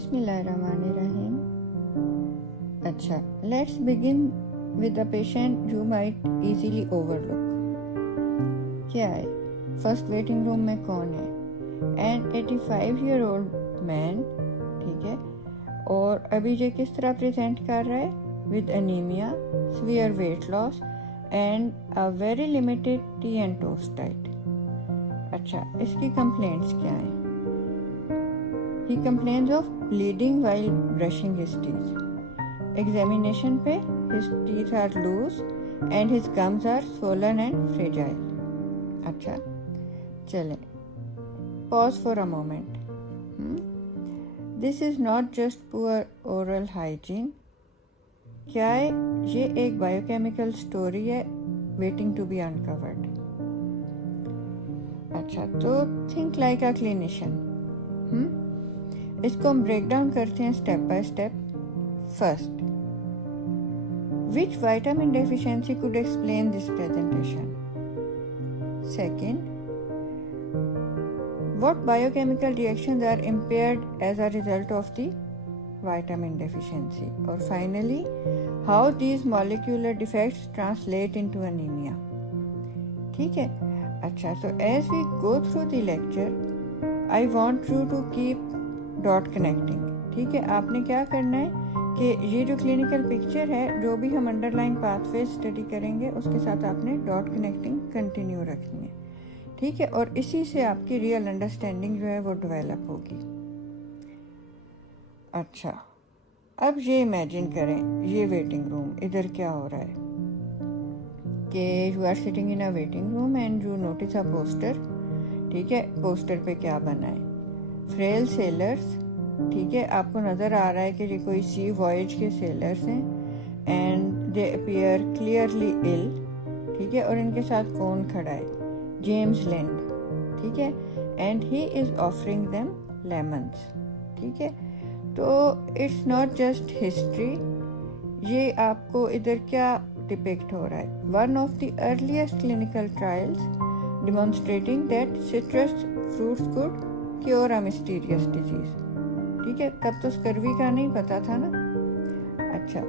बिस्मिल्लाहिर्रहमानिर्रहीम। अच्छा, let's begin with the patient you might easily overlook. क्या है? फर्स्ट वेटिंग रूम में कौन है? एन 85-year-old मैन, ठीक है। और अभी ये किस तरह प्रेजेंट कर रहा है? With anaemia, severe weight loss and a very limited T and toast diet. अच्छा, इसकी कंप्लेंट्स क्या हैं? He complains of bleeding while brushing his teeth. Examination पे his teeth are loose and his gums are swollen and fragile. अच्छा, चलें. Pause for a moment. This is not just poor oral hygiene. क्या है? ये एक biochemical story है waiting to be uncovered. अच्छा, तो think like a clinician. इसको हम ब्रेक डाउन करते हैं step by step. First, which vitamin deficiency could explain this presentation? Second, what biochemical reactions are impaired as a result of the vitamin deficiency? और finally, how these molecular defects translate into anaemia. ठीक है। अच्छा, तो as we go through the lecture I want you to keep dot connecting. ठीक है, आपने क्या करना है कि ये जो क्लिनिकल पिक्चर है, जो भी हम अंडरलाइन पाथवे स्टडी करेंगे, उसके साथ आपने डॉट कनेक्टिंग कंटिन्यू रखनी है। ठीक है, और इसी से आपकी रियल अंडरस्टैंडिंग जो है वो डेवलप होगी। अच्छा, अब ये इमेजिन करें, ये वेटिंग रूम, इधर क्या हो रहा है कि you are sitting in a waiting room and you notice a poster. ठीक है, पोस्टर पे क्या बना है? Frail sailors. ठीक है, आपको नज़र आ रहा है कि ये कोई सी वॉयज के सेलर्स हैं एंड दे अपीयर क्लियरली इल। ठीक है, और इनके साथ कौन खड़ा है? जेम्स लिंड। ठीक है, and he is offering them lemons. ठीक है, तो इट्स नॉट जस्ट हिस्ट्री, ये आपको इधर क्या डिपिक्ट हो रहा है? One of the earliest clinical trials demonstrating that citrus fruits could cure a mysterious disease. ठीक है, तब तो स्कर्वी का नहीं पता था ना। अच्छा,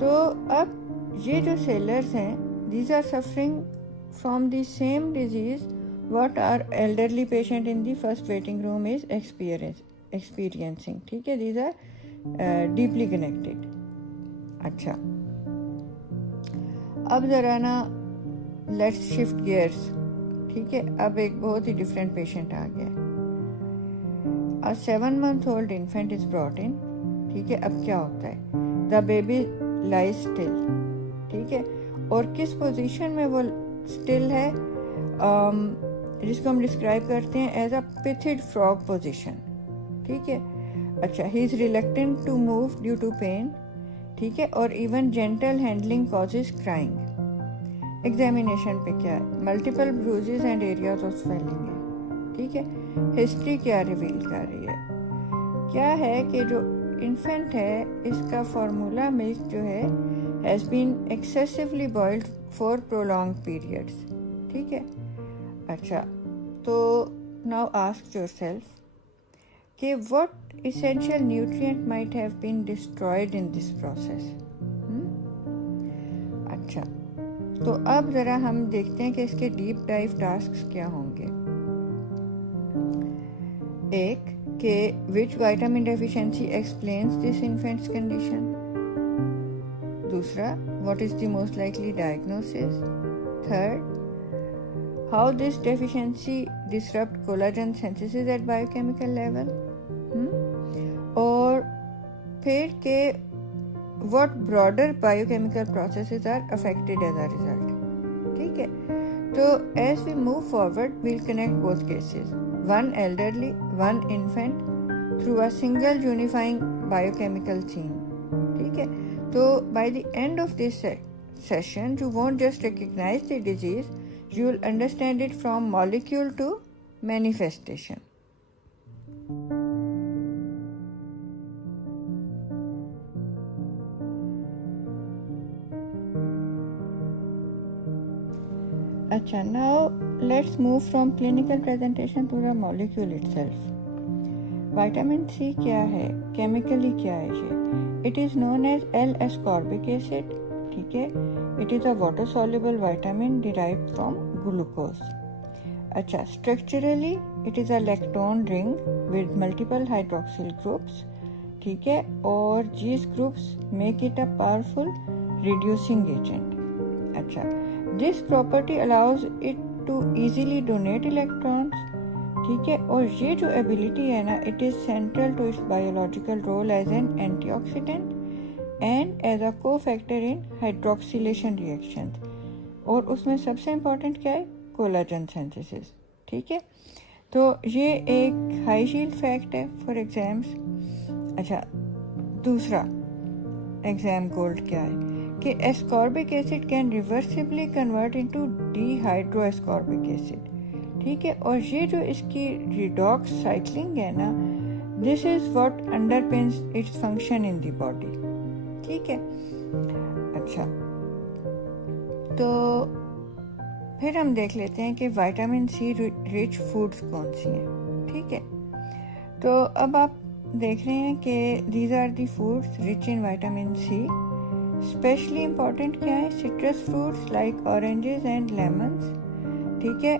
तो अब ये जो सेलर्स हैं, these are suffering from the same disease what are elderly patient in the first waiting room is experiencing. ठीक है, दीज आर डीपली कनेक्टेड। अच्छा, अब जरा ना लेट्स शिफ्ट गियर्स। ठीक है, अब एक बहुत ही डिफरेंट पेशेंट आ गया। A 7-month-old infant is brought in. ठीक है, अब क्या होता है? The baby lies still. ठीक है, और किस पोजीशन में वो स्टिल है? जिसको हम डिस्क्राइब करते हैं as a pithed frog position. ठीक है। अच्छा, he is reluctant to move due to pain. ठीक है, और even gentle handling causes crying. Examination पे क्या है? Multiple bruises and areas of swelling है। ठीक है, हिस्ट्री क्या रिवील कर रही है? क्या है कि जो इन्फेंट है, इसका फार्मूला मिल्क जो है has been excessively boiled for prolong periods. ठीक है। अच्छा, तो नाउ आस्क योरसेल्फ कि what essential nutrient might have been destroyed in this process. अच्छा, तो अब ज़रा हम देखते हैं कि इसके डीप डाइव टास्क क्या होंगे। एक के which vitamin deficiency explains this infant's condition. दूसरा, what is the most likely diagnosis. Third, how this deficiency disrupt collagen synthesis at biochemical level. और फिर के what broader biochemical processes are affected as a result. ठीक है, तो as we move forward we'll connect both cases, one elderly, one infant, through a single unifying biochemical theme. ठीक है, तो by the end of this session, you won't just recognize the disease, you will understand it from molecule to manifestation. Acha, now let's move from clinical presentation to the molecule itself. Vitamin C क्या है, chemically क्या है ये? It is known as L ascorbic acid, ठीक है। It is a water soluble vitamin derived from glucose. अच्छा, structurally it is a lactone ring with multiple hydroxyl groups, ठीक है, और these groups make it a powerful reducing agent. अच्छा, this property allows it to easily donate electrons, ठीक है, और ये जो एबिलिटी है ना, it is central to its biological role as an antioxidant and as a cofactor in hydroxylation reaction. और उसमें सबसे इम्पॉर्टेंट क्या है? कोलाजन सिंथेसिस, ठीक है। तो ये एक हाई शील्ड फैक्ट है फॉर एग्जाम्स। अच्छा, दूसरा एग्जाम गोल्ड क्या है कि ascorbic acid can reversibly convert into dehydro ascorbic acid, ठीक है, और ये जो इसकी रिडॉक्स साइक्लिंग है ना, this is what underpins its function in the body, ठीक है। अच्छा, तो फिर हम देख लेते हैं कि विटामिन सी रिच फूड्स कौन सी हैं, ठीक है। तो अब आप देख रहे हैं कि these are the foods rich in vitamin C. Specially important क्या है? Citrus fruits like oranges and lemons, ठीक है,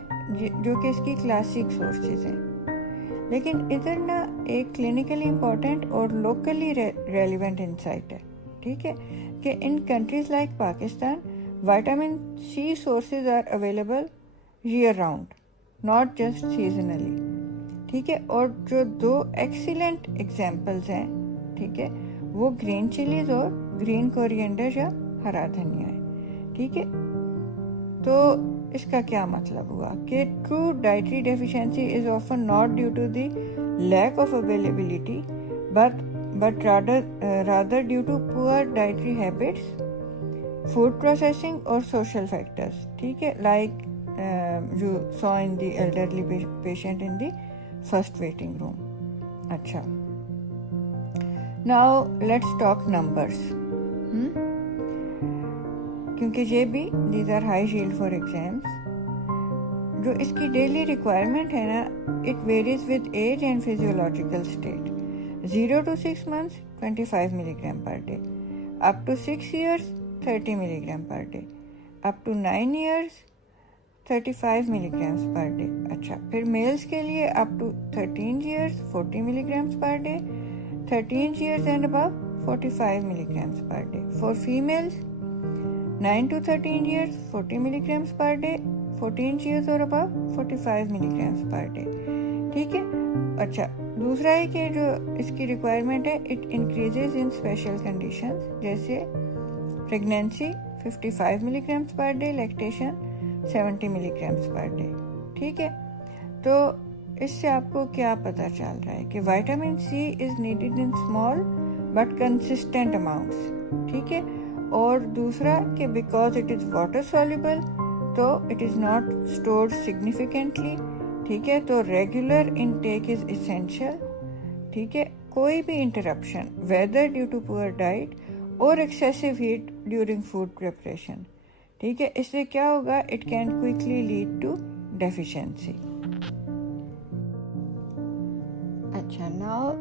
जो कि इसकी क्लासिक सोर्सेज हैं। लेकिन इधर ना एक क्लिनिकली इम्पॉर्टेंट और लोकली रेलिवेंट इंसाइट है, ठीक है, कि in countries like Pakistan vitamin C sources are available year round, not just seasonally, ठीक है। और जो दो एक्सीलेंट एग्जाम्पल्स हैं, ठीक है, वो ग्रीन चिलीज और ग्रीन कोरिएंडर या हरा धनिया है, ठीक है। तो इसका क्या मतलब हुआ कि true dietary deficiency is often not due to the lack of availability but rather due to poor dietary habits, food processing और सोशल फैक्टर्स, ठीक है, like you saw in the elderly patient in the first waiting room. अच्छा, now let's talk numbers, क्योंकि ये भी these are high yield for exams. जो इसकी daily requirement है ना, it varies with age and physiological state. 0 to 6 months 25 milligram per day, up to 6 years 30 milligram per day, up to 9 years 35 milligrams per day। अच्छा, फिर mails के लिए up to 13 years 40 milligrams per day, 13 years and above 45 milligrams per day। For females 9 to 13 years 40 milligrams per day, 14 years और above 45 milligrams per day, ठीक है। अच्छा, दूसरा है कि जो इसकी रिक्वायरमेंट है, it increases in special conditions, जैसे pregnancy 55 milligrams per day, lactation 70 milligrams per day, ठीक है। तो इससे आपको क्या पता चल रहा है कि vitamin C is needed in small but consistent amounts, ठीक है। और दूसरा कि because it is water soluble, तो it is not stored significantly, ठीक है। तो रेगुलर इनटेक इज इसेंशियल, ठीक है। कोई भी interruption whether due to poor diet और excessive heat during food preparation, ठीक है, इससे क्या होगा? It can quickly lead to deficiency. अच्छा, now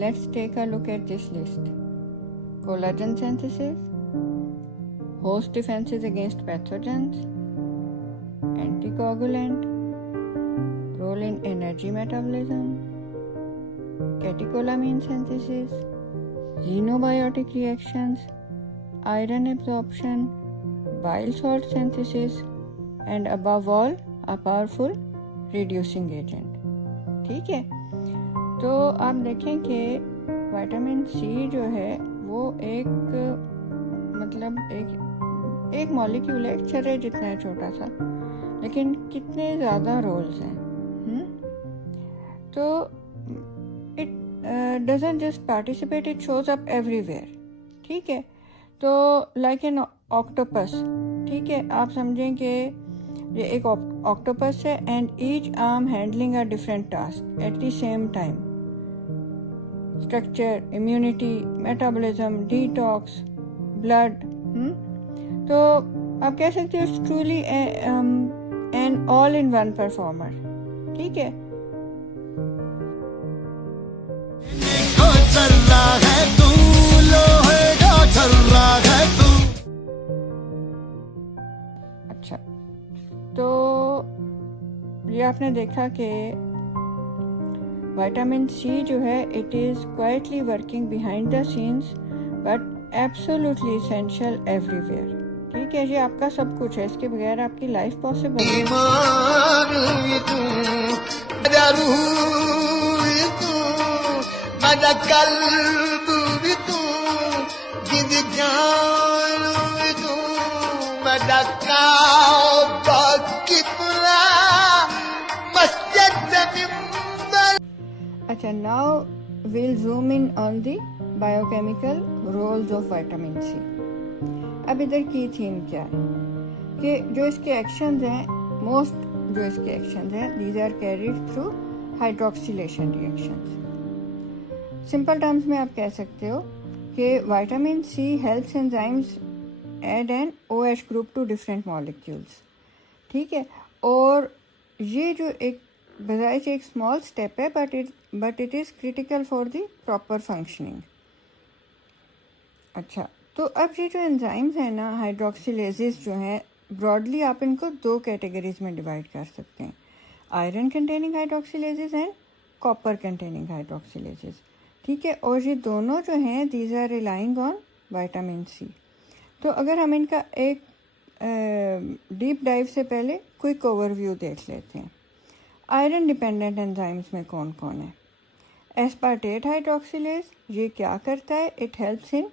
let's take a look at this list. Collagen synthesis, host defenses against pathogens, anticoagulant, role in energy metabolism, catecholamine synthesis, xenobiotic reactions, iron absorption, bile salt synthesis, and above all a powerful reducing agent, ठीक है। तो आप देखें कि vitamin C जो है वो एक मतलब एक मॉलिक्यूल है, छर्रे जितना है, छोटा सा, लेकिन कितने ज़्यादा रोल्स हैं। तो it doesn't just participate, it shows up everywhere, ठीक है। तो लाइक एन ऑक्टोपस, ठीक है, आप समझें कि ये एक ऑक्टोपस है and each arm handling a different task at the same time. Structure, immunity, metabolism, detox, blood. तो आप कह सकते हो truly N all in one performer, ठीक है। है तू, लोहे का छर्रा है तू। अच्छा, तो ये आपने देखा कि विटामिन सी जो है it is quietly working behind the scenes but absolutely essential everywhere. ठीक है, ये आपका सब कुछ है, इसके बगैर आपकी लाइफ पॉसिबल नहीं। अच्छा, now we'll zoom in on the biochemical roles of vitamin C। अब इधर की थीम क्या है कि जो इसके एक्शंस हैं, मोस्ट जो इसके एक्शंस हैं, these are carried through hydroxylation reactions। Simple terms में आप कह सकते हो कि vitamin C helps enzymes add an OH group to different molecules. ठीक है, और ये जो एक बजाय एक स्मॉल स्टेप है but it is critical for the proper functioning. अच्छा, तो अब ये जो एंजाइम्स हैं ना, हाइड्रोक्सिलेजेस जो हैं, ब्रॉडली आप इनको दो कैटेगरीज में डिवाइड कर सकते हैं, iron containing hydroxylases and copper containing hydroxylases. ठीक है, और ये दोनों जो हैं these are relying on vitamin C. तो अगर हम इनका एक डीप डाइव से पहले क्विक ओवरव्यू देख लेते हैं। आयरन डिपेंडेंट एंजाइम्स में कौन कौन है? एस्पार्टेट हाइड्रोक्सिलेज, ये क्या करता है? It helps in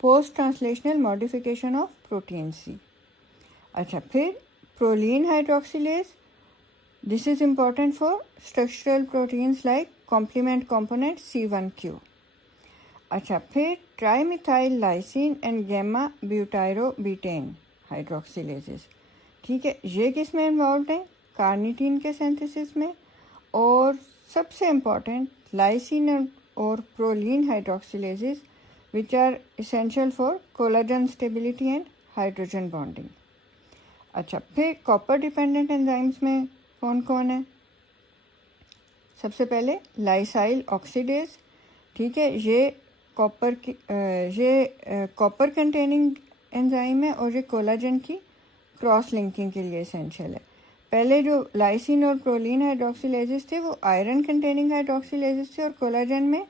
post translational modification of protein C. अच्छा, फिर proline hydroxylase, this is important for structural proteins like complement component C1Q। अच्छा, फिर trimethyl lysine and gamma butyrobetaine hydroxylases. ठीक है, ये किस में इन्वॉल्व हैं? कार्निटीन के सिंथेसिस में। और सबसे इम्पॉर्टेंट लाइसिन और proline hydroxylases which are essential for collagen stability and hydrogen bonding. अच्छा, फिर कॉपर डिपेंडेंट एंजाइम्स में कौन कौन है? सबसे पहले लाइसाइल ऑक्सीडेज। ठीक है, ये कॉपर कंटेनिंग एंजाइम है और ये कोलाजन की क्रॉस लिंकिंग के लिए एसेंशियल है। पहले जो लाइसिन और प्रोलीन हाइड्रोक्सिलेजेस थे वो आयरन कंटेनिंग हाइड्रोक्सिलेजेस थे और कोलाजन में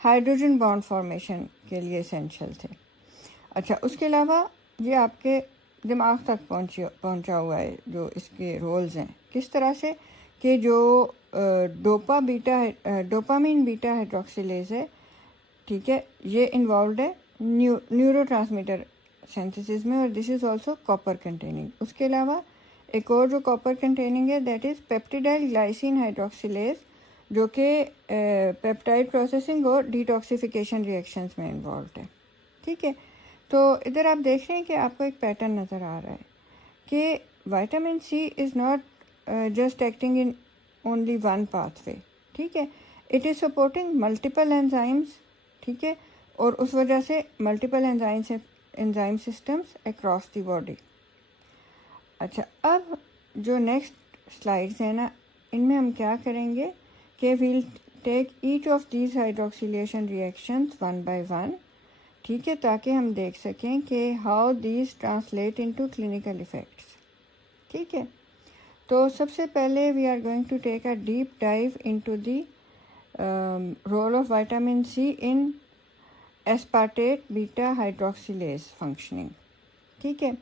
हाइड्रोजन बॉन्ड फॉर्मेशन के लिए एसेंशियल थे। अच्छा, उसके अलावा ये आपके दिमाग तक पहुंचा हुआ है जो इसके रोल्स हैं, किस तरह से कि जो डोपामिन बीटा हाइड्रोक्सिलेज है, ठीक है, ये इन्वॉल्व है न्यूरोट्रांसमीटर सिंथेसिस में और this is also copper containing. उसके अलावा एक और जो कॉपर कंटेनिंग है that is peptidyl glycine hydroxylase, जो कि पेप्टाइड प्रोसेसिंग और डिटॉक्सिफिकेशन रिएक्शंस में इन्वॉल्व है। ठीक है, तो इधर आप देख रहे हैं कि आपको एक पैटर्न नज़र आ रहा है कि vitamin C is not just acting in only one pathway. ठीक है, it is supporting multiple enzymes. ठीक है, और उस वजह से multiple enzyme systems across the body. अच्छा, अब जो नेक्स्ट स्लाइड्स हैं ना, इनमें हम क्या करेंगे कि we'll take each of these hydroxylation reactions one by one. ठीक है, ताकि हम देख सकें कि how these translate into clinical effects. ठीक है, तो सबसे पहले we are going to take a deep dive into the role of vitamin C in aspartate beta hydroxylase functioning. ठीक है,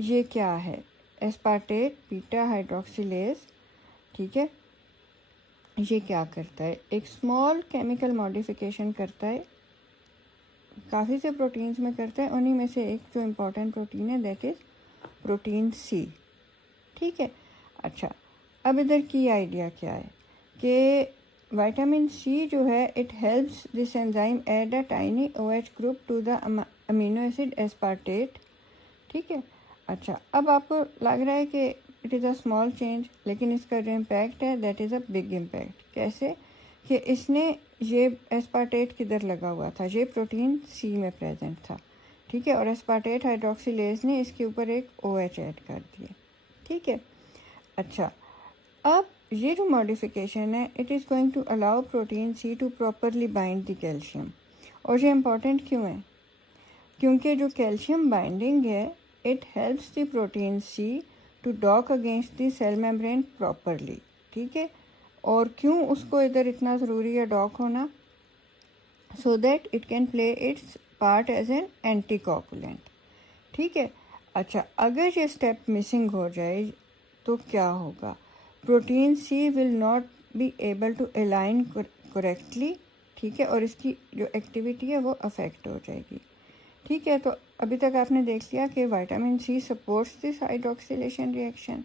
ये क्या है? Aspartate beta hydroxylase. ठीक है, ये क्या करता है? एक स्मॉल केमिकल मॉडिफिकेशन करता है, काफ़ी से प्रोटीन्स में करता है, उन्हीं में से एक जो इम्पोर्टेंट प्रोटीन है दैट इज़ प्रोटीन सी। ठीक है, अच्छा, अब इधर की आइडिया क्या है कि विटामिन सी जो है it helps this enzyme add a tiny OH group to the amino acid aspartate. ठीक है, अच्छा, अब आपको लग रहा है कि it is a small change, लेकिन इसका जो इम्पैक्ट है that is a big impact. कैसे कि इसने ये एस्पार्टेट किधर लगा हुआ था? ये प्रोटीन सी में प्रेजेंट था। ठीक है, और एस्पार्टेट हाइड्रोक्सिलेज ने इसके ऊपर एक OH ऐड कर दिए। ठीक है, अच्छा, अब ये जो मॉडिफिकेशन है it is going to allow protein C to properly bind the calcium और ये इम्पॉर्टेंट क्यों है? क्योंकि जो कैल्शियम बाइंडिंग है it helps the protein C to dock against the cell membrane properly, ठीक है। और क्यों उसको इधर इतना ज़रूरी है डॉक होना? So that it can play its part as an anticoagulant, ठीक है। अच्छा, अगर ये स्टेप मिसिंग हो जाए तो क्या होगा? Protein C will not be able to align correctly, ठीक है, और इसकी जो एक्टिविटी है वो अफेक्ट हो जाएगी, ठीक है। तो अभी तक आपने देख लिया कि vitamin C supports this hydroxylation reaction,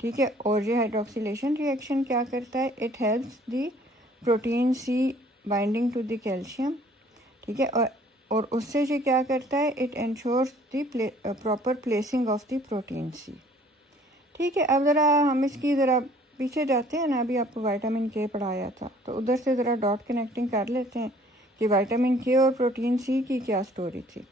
ठीक है। और ये हाइड्रोक्सिलेशन रिएक्शन क्या करता है? It helps the protein C binding to the calcium, ठीक है। और उससे ये क्या करता है? It ensures the proper placing of the protein C, ठीक है। अब ज़रा हम इसकी ज़रा पीछे जाते हैं ना, अभी आपको विटामिन के पढ़ाया था तो उधर से ज़रा डॉट कनेक्टिंग कर लेते हैं कि विटामिन के और प्रोटीन सी की क्या स्टोरी थी।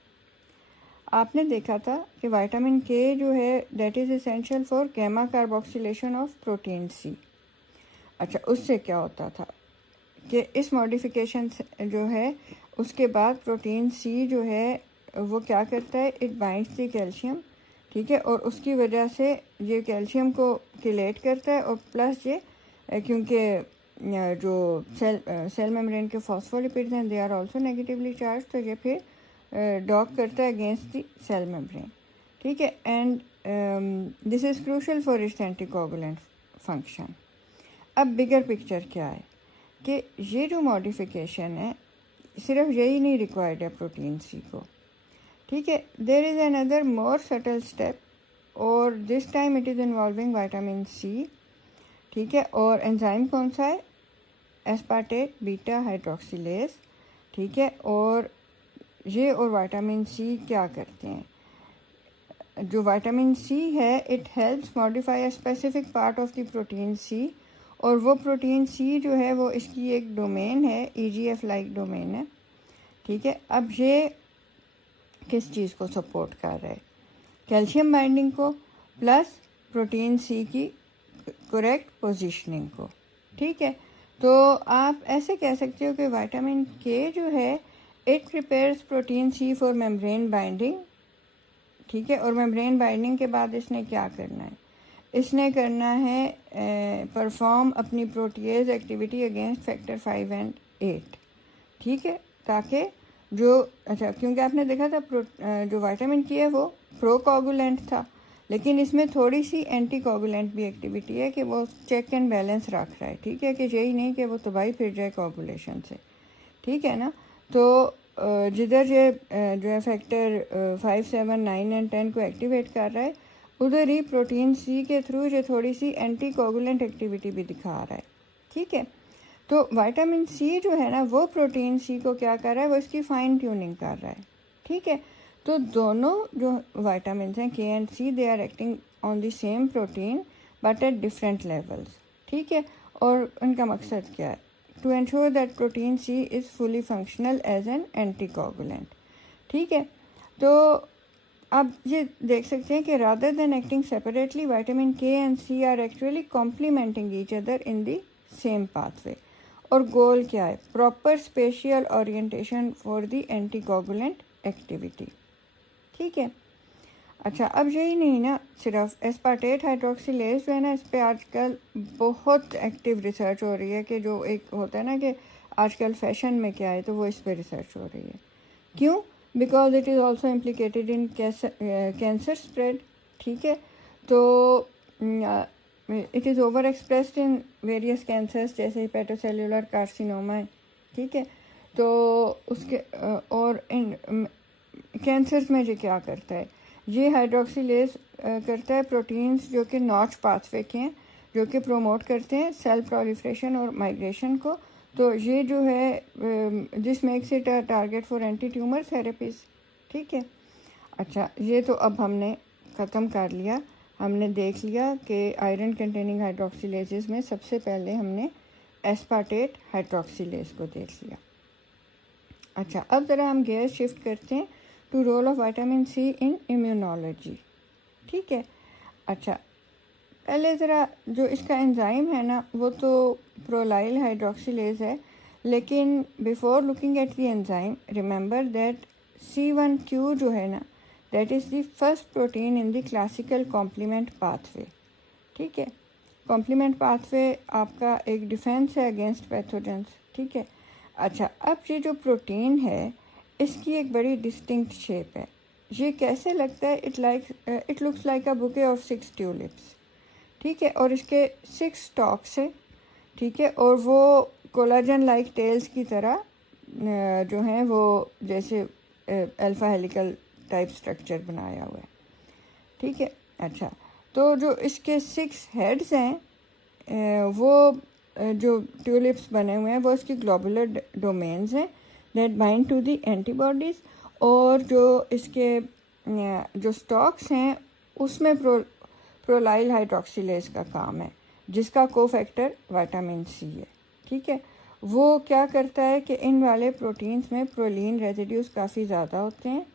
आपने देखा था कि विटामिन के जो है that is essential for gamma carboxylation of protein C. अच्छा, उससे क्या होता था कि इस मॉडिफिकेशन जो है उसके बाद प्रोटीन सी जो है वो क्या करता है? इट बाइंड्स द कैल्शियम, ठीक है, और उसकी वजह से ये कैल्शियम को किलेट करता है। और प्लस ये क्योंकि जो सेल मेम्ब्रेन के फॉस्फोलिपिड्स हैं they are also negatively charged, तो ये फिर डॉक करता है अगेंस्ट द सेल मेम्ब्रेन, ठीक है। And this is crucial for its anticoagulant function. अब बिगर पिक्चर क्या है कि ये जो मॉडिफिकेशन है सिर्फ यही नहीं रिक्वायर्ड है प्रोटीन सी को, ठीक है। There is another more subtle step और this time it is involving vitamin C, ठीक है। और एंजाइम कौन सा है? एस्पार्टेट बीटा हाइड्रोक्सिलेज, ठीक है। और ये और विटामिन सी क्या करते हैं? जो विटामिन सी है it helps modify a specific part of the protein C, और वो प्रोटीन सी जो है वो इसकी एक डोमेन है, EGF लाइक डोमेन है, ठीक है। अब ये किस चीज़ को सपोर्ट कर रहा है? कैल्शियम बाइंडिंग को प्लस प्रोटीन सी की करेक्ट पोजीशनिंग को, ठीक है। तो आप ऐसे कह सकते हो कि विटामिन के जो है it prepares protein C for membrane binding, ठीक है। और मेम्ब्रेन बाइंडिंग के बाद इसने क्या करना है? इसने करना है परफॉर्म अपनी protease activity against factor 5 and 8, ठीक है। ताकि जो अच्छा, क्योंकि आपने देखा था जो विटामिन के है वो प्रोकोगुलेंट था, लेकिन इसमें थोड़ी सी एंटी कोगुलेंट भी एक्टिविटी है कि वो चेक एंड बैलेंस रख रहा है, ठीक है। कि यही नहीं कि वो तबाही फिर जाए कोगुलेशन से, ठीक है ना। तो जिधर ये जो है फैक्टर 5, 7, 9 एंड 10 को एक्टिवेट कर रहा है उधर ही प्रोटीन सी के थ्रू ये थोड़ी सी एंटी कोगुलेंट एक्टिविटी भी दिखा रहा है, ठीक है। तो विटामिन सी जो है ना वो प्रोटीन सी को क्या कर रहा है? वो इसकी फाइन ट्यूनिंग कर रहा है, ठीक है। तो दोनों जो विटामिन हैं K and C they are acting on the same protein but at different levels, ठीक है। और उनका मकसद क्या है? To ensure that protein C is fully functional as an anticoagulant, ठीक है। तो अब ये देख सकते हैं कि rather than acting separately vitamin K and C are actually complementing each other in the same pathway. और गोल क्या है? Proper spatial orientation for the anticoagulant activity, ठीक है। अच्छा, अब यही नहीं ना, सिर्फ एस्पार्टेट हाइड्रोक्सिलेज जो है ना इस पर आजकल बहुत एक्टिव रिसर्च हो रही है कि जो एक होता है ना कि आजकल फैशन में क्या है तो वो इस पर रिसर्च हो रही है। क्यों? Because it is also इम्प्लिकेटेड in cancer spread, ठीक है। तो it is over expressed in various cancers जैसे हेपेटोसेल्युलर कार्सिनोमा है, ठीक है। तो उसके और इन कैंसर्स में ये क्या करता है? ये हाइड्रोक्सिलेज करता है प्रोटीन्स जो कि नॉच पाथवे के हैं, जो कि प्रमोट करते हैं सेल प्रोलिफरेशन और माइग्रेशन को। तो ये जो है this makes it a target for anti tumour therapies, ठीक है। अच्छा, ये तो अब हमने ख़त्म कर लिया। हमने देख लिया कि आयरन कंटेनिंग हाइड्रोक्सिलेजेस में सबसे पहले हमने एस्पार्टेट हाइड्रोक्सिलेज को देख लिया। अच्छा, अब ज़रा हम गेयर शिफ्ट करते हैं to role of vitamin C in immunology, ठीक है। अच्छा, पहले ज़रा जो इसका एंजाइम है ना वो तो प्रोलाइल हाइड्रोक्सिलेज है, लेकिन before looking at the enzyme remember that C1q जो है ना, that is the first protein in the classical complement pathway. ठीक है, कॉम्प्लीमेंट पाथवे आपका एक डिफेंस है अगेंस्ट पैथोजेंस। ठीक है, अच्छा अब ये जो प्रोटीन है इसकी एक बड़ी डिस्टिंक्ट शेप है। ये कैसे लगता है? It looks like a bouquet of 6 tulips. ठीक है, और इसके 6 स्टॉक्स है। ठीक है, और वो कोलाजन लाइक टेल्स की तरह जो हैं वो जैसे अल्फा हेलिकल टाइप स्ट्रक्चर बनाया हुआ है। ठीक है, अच्छा तो जो इसके 6 हेड्स हैं वो जो ट्यूलिप्स बने हुए हैं वो इसकी ग्लोबुलर डोमेन्स हैं that bind to the antibodies, और जो इसके जो स्टॉक्स हैं उसमें प्रोलाइल हाइड्रोक्सिलेज का काम है, जिसका कोफैक्टर विटामिन सी है। ठीक है, वो क्या करता है कि इन वाले प्रोटीन्स में प्रोलीन रेजिड्यूज काफ़ी ज़्यादा होते हैं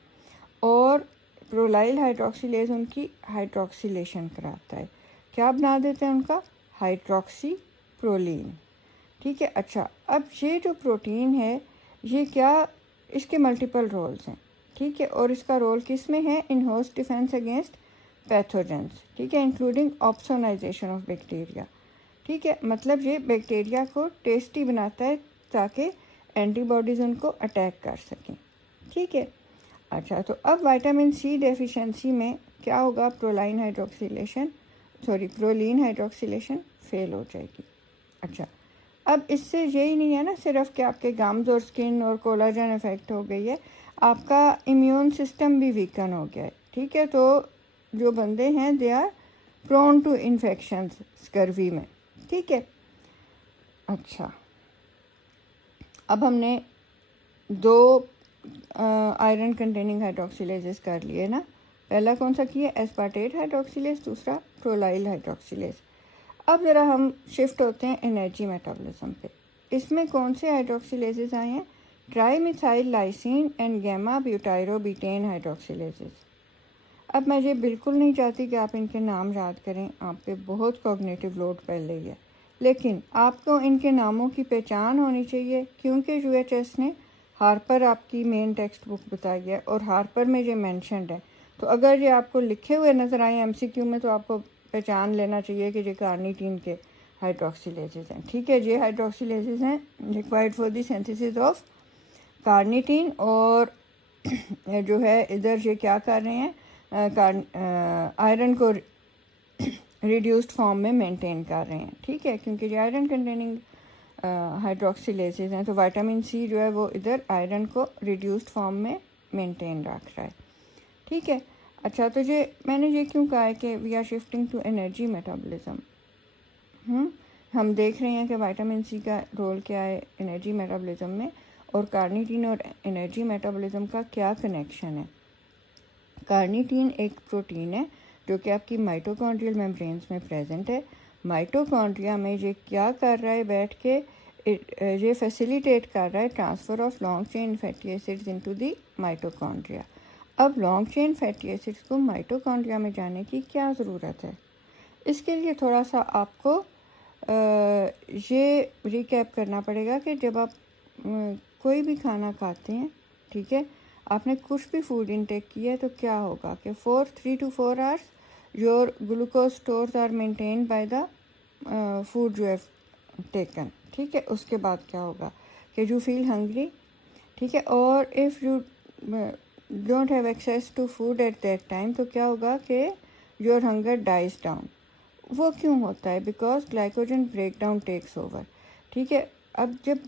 और प्रोलाइल हाइड्रोक्सिलेज उनकी हाइड्रोक्सिलेशन कराता है। क्या बना देते हैं? उनका हाइड्रोक्सी प्रोलीन। ठीक है, अच्छा अब ये जो प्रोटीन है ये क्या, इसके मल्टीपल रोल्स हैं। ठीक है, और इसका रोल किस में है? इन होस्ट डिफेंस अगेंस्ट पैथोजेंस। ठीक है, इंक्लूडिंग ऑप्सोनाइजेशन ऑफ बैक्टीरिया। ठीक है, मतलब ये बैक्टीरिया को टेस्टी बनाता है ताकि एंटीबॉडीज़ उनको अटैक कर सकें। ठीक है, अच्छा तो अब विटामिन सी डेफिशिएंसी में क्या होगा? प्रोलीन हाइड्रोक्सिलेशन फेल हो जाएगी। अच्छा अब इससे यही नहीं है ना सिर्फ कि आपके गम्स और स्किन और कोलाजन इफेक्ट हो गई है, आपका इम्यून सिस्टम भी वीकन हो गया है। ठीक है, तो जो बंदे हैं they are prone to infection scurvy में। ठीक है, अच्छा अब हमने 2 आयरन कंटेनिंग हाइड्रोक्सिलेजेस कर लिए ना। पहला कौन सा किया? एस्पार्टेट हाइड्रोक्सिलेज, दूसरा प्रोलाइल हाइड्रोक्सिलेज। अब ज़रा हम शिफ्ट होते हैं एनर्जी मेटाबॉलिज्म पे। इसमें कौन से हाइड्रोक्सिलेजेस आए हैं? Trimethyl lysine and gamma butyrobetaine hydroxylases. अब मैं ये बिल्कुल नहीं चाहती कि आप इनके नाम याद करें, आप पे बहुत कॉग्निटिव लोड पहले ही है, लेकिन आपको इनके नामों की पहचान होनी चाहिए क्योंकि UHS ने हार्पर आपकी मेन टेक्स्ट बुक बताई है और हार्पर में ये मेंशन्ड है। तो अगर ये आपको लिखे हुए नज़र आए MCQ में तो आपको पहचान लेना चाहिए कि ये कार्निटीन के हाइड्रोक्सिलेजेस हैं। ठीक है, ये हाइड्रोक्सिलेजेस हैं required for the synthesis of carnitine, और जो है इधर ये क्या कर रहे हैं? आयरन को रिड्यूस्ड फॉर्म में मेंटेन कर रहे हैं। ठीक है, क्योंकि ये आयरन कंटेनिंग हाइड्रोक्सिलेजेस हैं तो विटामिन सी जो है वो इधर आयरन को रिड्यूस्ड फॉर्म में मेंटेन रख रहा है। ठीक है, अच्छा तो ये मैंने ये क्यों कहा है कि we are shifting to energy metabolism. हम देख रहे हैं कि विटामिन सी का रोल क्या है एनर्जी मेटाबॉलिज्म में, और कार्निटीन और एनर्जी मेटाबॉलिज्म का क्या कनेक्शन है। कार्निटीन एक प्रोटीन है जो कि आपकी माइटोकॉन्ड्रियल मेम्ब्रेन्स में प्रेजेंट है। माइटोकॉन्ड्रिया में ये क्या कर रहा है? बैठ के ये फैसिलिटेट कर रहा है transfer of long chain fatty acids into the mitochondria. अब लॉन्ग चेन फैटी एसिड्स को माइटोकॉन्ड्रिया में जाने की क्या ज़रूरत है? इसके लिए थोड़ा सा आपको ये रिकैप करना पड़ेगा कि जब आप कोई भी खाना खाते हैं, ठीक है, आपने कुछ भी फूड इनटेक किया है तो क्या होगा कि 3 to 4 hours your glucose stores are maintain by the food you have taken. ठीक है, उसके बाद क्या होगा कि यू फील हंग्री। ठीक है, और if you don't have access to food at that time तो क्या होगा कि योर हंगर डाइज डाउन। वो क्यों होता है? Because glycogen break down takes over. ठीक है, अब जब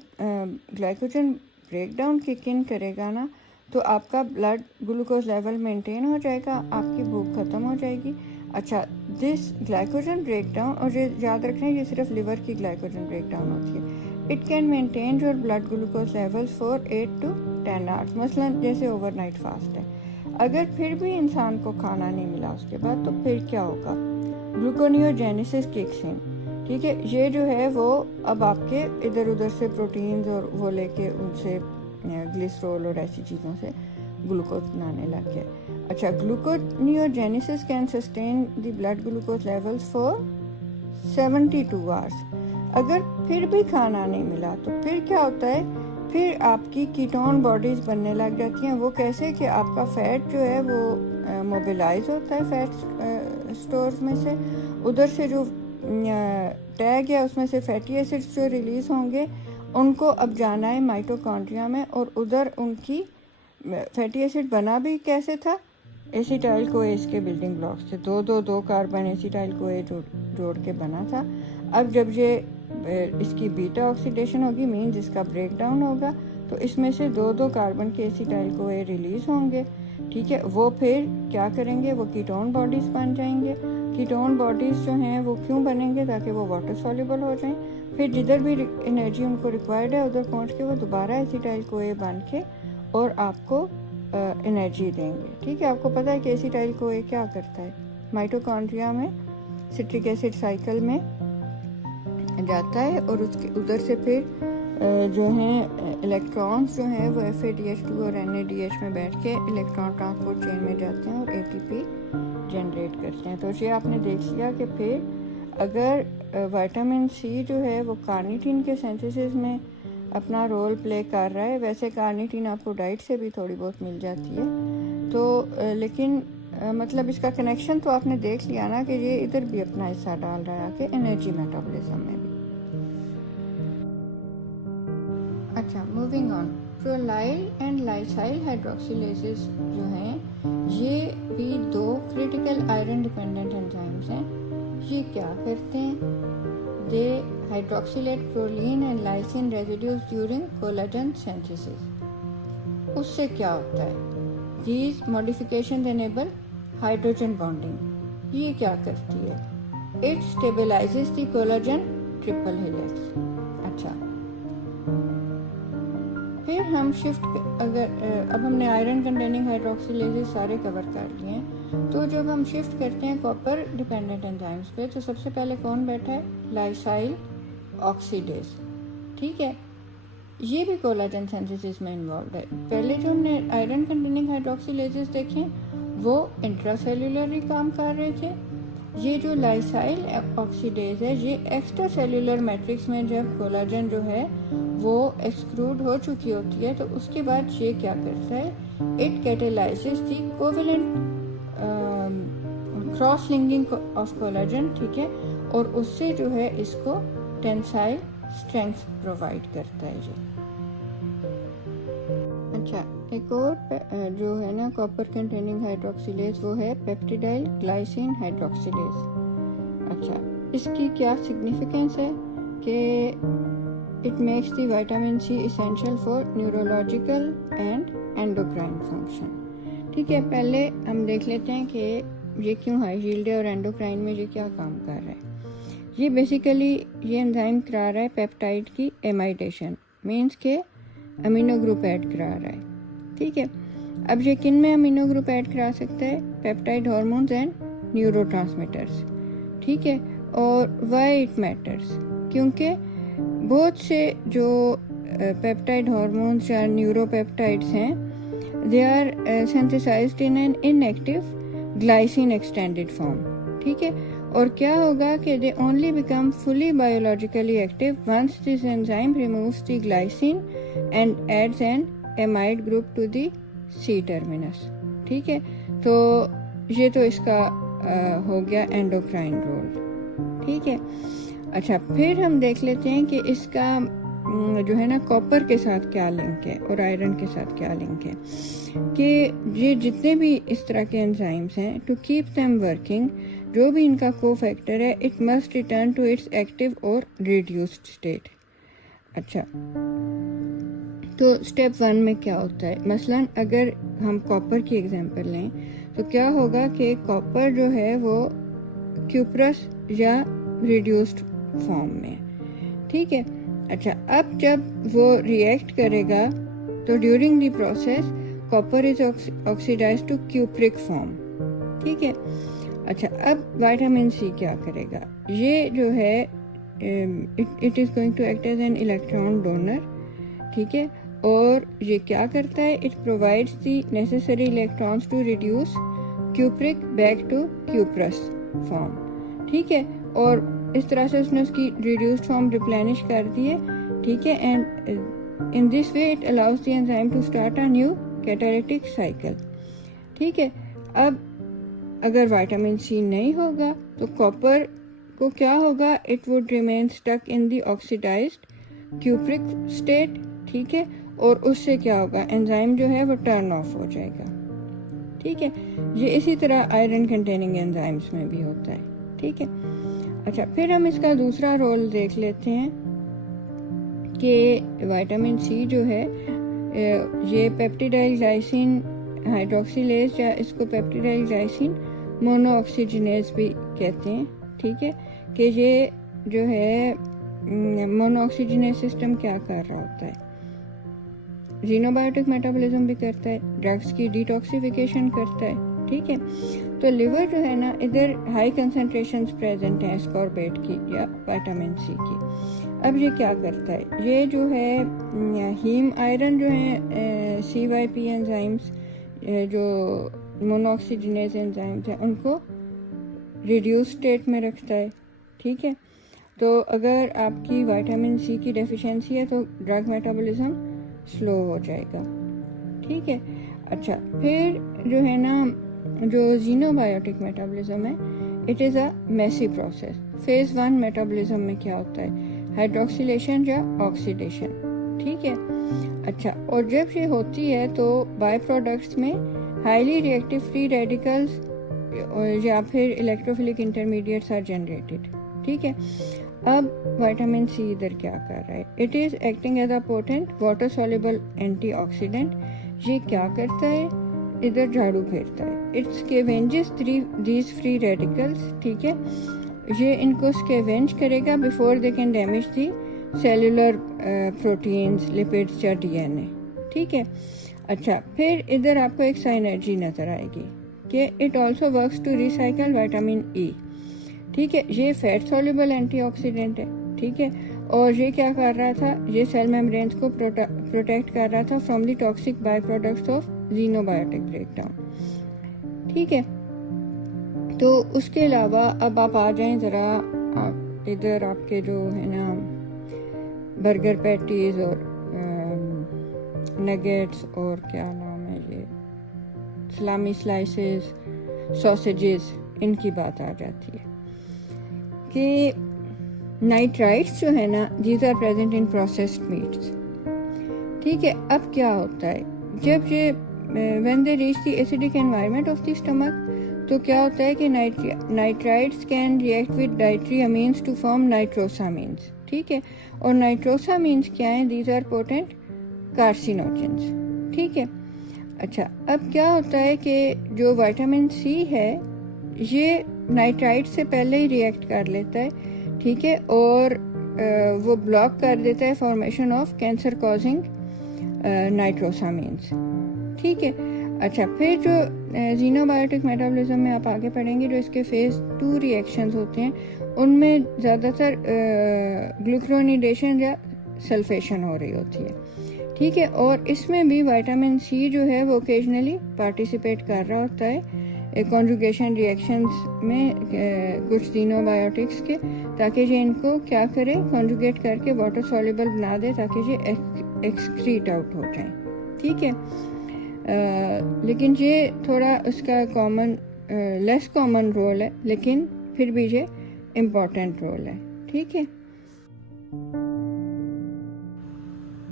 glycogen break down kick in करेगा ना तो आपका ब्लड ग्लूकोज लेवल मेंटेन हो जाएगा, आपकी भूख ख़त्म हो जाएगी। अच्छा, दिस ग्लाइकोजन ब्रेक डाउन, और ये याद रखना ये सिर्फ लिवर की ग्लाइकोजन ब्रेक डाउन होती है। It can maintain your blood glucose levels for 8 to 10 hours, मसलन जैसे ओवरनाइट फास्ट है। अगर फिर भी इंसान को खाना नहीं मिला उसके बाद तो फिर क्या होगा? Gluconeogenesis kicks in. ठीक है, ये जो है वो अब आपके इधर उधर से प्रोटीन्स और वो लेके उनसे ग्लिसरॉल और ऐसी चीज़ों से ग्लूकोज बनाने लग गया। अच्छा, gluconeogenesis can sustain the blood glucose levels for 72 hours। अगर फिर भी खाना नहीं मिला तो फिर क्या होता है, फिर आपकी कीटोन बॉडीज बनने लग जाती हैं। वो कैसे कि आपका फैट जो है वो मोबिलाइज होता है फैट स्टोर्स में से, उधर से जो टैग है उसमें से फैटी एसिड्स जो रिलीज होंगे उनको अब जाना है माइटोकॉन्ड्रिया में, और उधर उनकी फैटी एसिड बना भी कैसे था, एसिटाइल को इसके बिल्डिंग ब्लॉक्स थे, दो कार्बन एसिटाइल को जोड़ के बना था। अब जब ये इसकी बीटा ऑक्सीडेशन होगी, मीन जिसका ब्रेक डाउन होगा, तो इसमें से दो कार्बन के एसिटाइल को रिलीज होंगे। ठीक है, वो फिर क्या करेंगे, वो कीटोन बॉडीज बन जाएंगे। कीटोन बॉडीज जो हैं वो क्यों बनेंगे, ताकि वो वाटर सॉल्युबल हो जाएं। फिर जिधर भी एनर्जी उनको रिक्वायर्ड है उधर पहुंच के वो दोबारा एसिटाइल को बन के और आपको एनर्जी देंगे। ठीक है, आपको पता है कि एसिटाइल को क्या करता है, माइटोकॉन्ड्रिया में सिट्रिक एसिड साइकिल में जाता है और उसके उधर से फिर जो हैं इलेक्ट्रॉन्स जो हैं वो FADH2 और NADH में बैठ के इलेक्ट्रॉन ट्रांसपोर्ट चेन में जाते हैं और ATP जनरेट करते हैं। तो ये आपने देख लिया कि फिर अगर विटामिन सी जो है वो कार्निटीन के सिंथेसिस में अपना रोल प्ले कर रहा है, वैसे कार्निटीन आपको डाइट से भी थोड़ी बहुत मिल जाती है, तो लेकिन मतलब इसका कनेक्शन तो आपने देख लिया ना कि ये इधर भी अपना हिस्सा डाल रहा है आके एनर्जी मेटाबॉलिज्म में भी। अच्छा, मूविंग ऑन, प्रोलाइल एंड लाइसाइल हाइड्रोक्सिलेजेस जो हैं ये भी दो क्रिटिकल आयरन डिपेंडेंट एंजाइम्स हैं। ये क्या करते हैं, they hydroxylate proline and lysine residues during collagen synthesis. उससे क्या होता है, these modification enable hydrogen bonding. ये क्या करती है, it stabilises the collagen triple helix. अच्छा, फिर हम शिफ्ट अब हमने आयरन कंटेनिंग हाइड्रोक्सिलेजेस सारे कवर कर लिए हैं, तो जब हम शिफ्ट करते हैं कॉपर डिपेंडेंट एंजाइम्स पे, तो सबसे पहले कौन बैठा है, लाइसाइल ऑक्सीडेज। ठीक है, ये भी कोलेजन सिंथेसिस में इन्वॉल्व है। पहले जो हमने आयरन कंटेनिंग हाइड्रोक्सिलेजेस देखे वो इंट्रासेल्युलर काम कर रहे थे। ये जो लाइसाइल ऑक्सीडेज है ये एक्स्ट्रा सेल्युलर मैट्रिक्स में जब कोलेजन जो है वो एक्सक्लूड हो चुकी होती है तो उसके बाद ये क्या करता है, it catalyses the covalent cross linking of collagen. ठीक है, और उससे जो है इसको टेंसाइल स्ट्रेंथ प्रोवाइड करता है जो। अच्छा, एक और जो है ना कॉपर कंटेनिंग हाइड्रोक्सिलेज वो है पेप्टिडाइल ग्लाइसिन हाइड्रोक्सिलेज। अच्छा, इसकी क्या सिग्निफिकेंस है कि it makes the vitamin C essential for neurological and endocrine function. ठीक है, पहले हम देख लेते हैं कि ये क्यों हाई यील्ड है और एंडोक्राइन में ये क्या काम कर रहा है। ये बेसिकली ये एंजाइम करा रहा है पेप्टाइड की एमाइडेशन, मीन्स के अमीनो ग्रुप ऐड करा रहा है। ठीक है, अब ये किन में अमीनो ग्रुप ऐड करा सकता है, पेप्टाइड हार्मोन्स एंड न्यूरोट्रांसमीटर्स। ठीक है, और व्हाई इट मैटर्स, क्योंकि बहुत से जो पेप्टाइड हार्मोन्स या न्यूरोपेप्टाइड्स हैं they are synthesised in an inactive glycine extended form. ठीक है, और क्या होगा कि they only become fully biologically active once this enzyme removes the glycine and adds an amide group to the C terminus. ठीक है, तो ये तो इसका हो गया एंडोक्राइन रोल। ठीक है, अच्छा, फिर हम देख लेते हैं कि इसका जो है ना कॉपर के साथ क्या लिंक है और आयरन के साथ क्या लिंक है, कि ये जितने भी इस तरह के एंजाइम्स हैं टू कीप देम वर्किंग, जो भी इनका कोफैक्टर है it must return to its active और रिड्यूस्ड स्टेट। अच्छा, तो स्टेप 1 में क्या होता है, मसलन अगर हम कॉपर की एग्जांपल लें तो क्या होगा कि कॉपर जो है वो क्यूप्रस या रिड्यूस्ड फॉर्म में। ठीक है, अच्छा, अब जब वो रिएक्ट करेगा तो during the process copper is oxidised to cupric form. ठीक है, अच्छा, अब विटामिन सी क्या करेगा, ये जो है it is going to act as an electron donor. ठीक है, और ये क्या करता है, it provides the necessary electrons to reduce cupric back to cuprous form. ठीक है, और इस तरह से उसने उसकी रिड्यूस्ड फॉर्म रिप्लेनिश कर दी है, ठीक है। And in this way it allows the enzyme to start a new catalytic cycle, ठीक है। अब अगर विटामिन सी नहीं होगा तो कॉपर को क्या होगा, it would remain stuck in the oxidised cupric state, ठीक है। और उससे क्या होगा, एंजाइम जो है वो टर्न ऑफ हो जाएगा, ठीक है। ये इसी तरह आयरन कंटेनिंग एंजाइम्स में भी होता है, ठीक है। अच्छा, फिर हम इसका दूसरा रोल देख लेते हैं कि विटामिन सी जो है ये पेप्टिडाइल ग्लाइसिन हाइड्रोक्सिलेज या इसको पेप्टिडाइल ग्लाइसिन मोनोऑक्सीजिनेज भी कहते हैं, ठीक है। कि ये जो है मोनोऑक्सीजिनेज सिस्टम क्या कर रहा होता है, जीनोबायोटिक मेटाबॉलिज्म भी करता है, ड्रग्स की डिटॉक्सिफिकेशन करता है, ठीक है। तो लिवर जो है ना, इधर हाई कंसंट्रेशंस प्रेजेंट हैं एस्कॉर्बेट की या विटामिन सी की। अब ये क्या करता है, ये जो है हीम आयरन जो है CYP एंजाइम्स जो मोनोऑक्सीजिनेज एंजाइम्स हैं उनको रिड्यूस स्टेट में रखता है, ठीक है। तो अगर आपकी विटामिन सी की डेफिशिएंसी है तो ड्रग मेटाबॉलिज्म स्लो हो जाएगा, ठीक है। अच्छा, फिर जो है ना, जो जीनोबायोटिक मेटाबॉलिज्म है, it is a messy process. Phase 1 metabolism में क्या होता है, हाइड्रोक्सिलेशन या ऑक्सीडेशन, ठीक है। अच्छा, और जब ये होती है तो बाय प्रोडक्ट्स में हाईली रिएक्टिव फ्री रेडिकल्स या फिर इलेक्ट्रोफिलिक इंटरमीडिएट्स आर जनरेटेड, ठीक है। अब विटामिन सी इधर क्या कर रहा है, it is acting as a potent water soluble antioxidant. ये क्या करता है, इधर झाड़ू फेरता है, it scavenges these free radicals, ठीक है। ये इनको स्कैवेंज करेगा before they can damage the cellular proteins, lipids या DNA, ठीक है। अच्छा, फिर इधर आपको एक साइनर्जी नजर आएगी कि it also works to recycle vitamin E, ठीक है। ये फैट सॉल्युबल एंटीऑक्सीडेंट है, ठीक है। और ये क्या कर रहा था, ये सेल मेम्ब्रेन्स को प्रोटेक्ट कर रहा था from the toxic by products of xenobiotic breakdown, ठीक है। तो उसके अलावा अब आप आ जाएं ज़रा इधर आपके जो है ना बर्गर पैटीज और नगेट्स और क्या नाम है ये सलामी स्लाइसेस, सॉसेजेस, इनकी बात आ जाती है कि नाइट्राइट्स जो है ना, these are present in processed meats, ठीक है। अब क्या होता है, जब ये when they reach the acidic environment of the stomach, तो क्या होता है कि nitrites can react with dietary amines to form nitrosamines, ठीक है। और नाइट्रोसामीन्स क्या हैं, दीज आर पोटेंट कार्सिनोजेंस, ठीक है। अच्छा, अब क्या होता है कि जो विटामिन सी है ये नाइट्राइट से पहले ही रिएक्ट कर लेता है, ठीक है। और वो ब्लॉक कर देता है फॉर्मेशन ऑफ कैंसर कॉजिंग नाइट्रोसामीन्स, ठीक है। अच्छा, फिर जो जीनोबायोटिक मेटाबॉलिज्म में आप आगे पढ़ेंगे, जो इसके फेज 2 रिएक्शंस होते हैं उनमें ज़्यादातर ग्लूक्रोनिडेशन या सल्फेशन हो रही होती है, ठीक है। और इसमें भी विटामिन सी जो है वो ओकेजनली पार्टिसिपेट कर रहा होता है कॉन्जुगेशन रिएक्शंस में कुछ जीनोबायोटिक्स के, ताकि ये इनको क्या करे, कॉन्जुगेट करके वाटर सॉल्युबल बना दे ताकि ये एक्सक्रीट आउट हो जाए, ठीक है। लेकिन ये थोड़ा उसका कॉमन लेस कॉमन रोल है, लेकिन फिर भी ये इम्पोर्टेंट रोल है, ठीक है।